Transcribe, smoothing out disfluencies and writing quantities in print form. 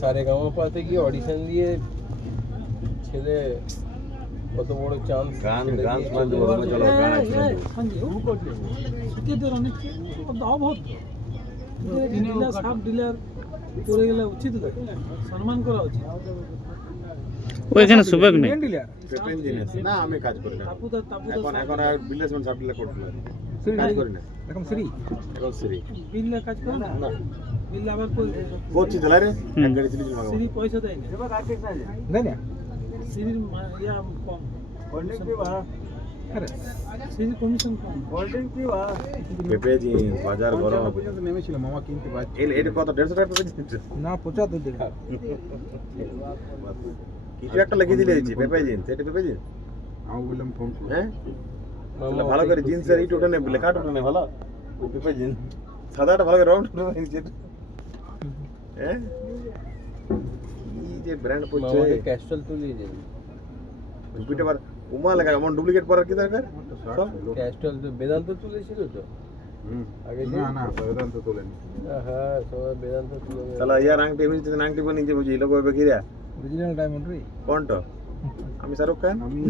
সারেগামাপাতে গিয়ে অডিশন দিয়ে ছেলে কত বড় চান্স গান শোনাতে বলবো, চলো গান আছে। ডিলার করে গেলে উচিত সম্মান করা উচিত। ওইখানে সুবেগ নেই। পেপেন জিনিস না, আমি কাজ করি না এখন আর বিজনেসম্যান সাব ডিলার করতে পারি, কাজ করি না এখন ফ্রি এখন সিরি বিল্লা কাজ করে না না বিল্লা আবার কই করছি দিলারে এক গাড়ি চিলি মাগো সিরি পয়সা দেয় না দেয় না সিরির ইয়া কম সিরির কমিশন কম। পেপে জিনিস বাজার গরম নেমেছিল মামা কিনতে পারছে এটা কত 150 টাকা পেপে জিনিস না 75 টাকা কিছু একটা লাগিয়ে দিলে হয়েছে পেপে জিনিস, এটা পেপে জিনিস আমি বললাম ফোন হ্যাঁ তাহলে ভালো করে জিন্সের এই টোটা নেই, লেখা টোটা নেই ভালো, ওই পেপে জিনিস সাদাটা ভালো করে রং টোটা নিচে হ্যাঁ কি যে ব্র্যান্ড পড়ছে মামাকে ক্যাস্টল তুলিয়ে দিন। পিঠে পার উমা লাগা এমন ডুপ্লিকেট পরার কি দরকার সব ক্যাস্টল তো বেদান্ত তুলেছিল তো আগে যে না না বেদান্ত তোলেনি হ্যাঁ সবাই বেদান্ত তুলে তাহলে ইয়ার আংটি এমনি আংটি বানিয়ে যে বুঝি লোক বেকিরা অরিজিনাল ডায়মন্ড রে কোনটা আমি শাহরুখ খান আমি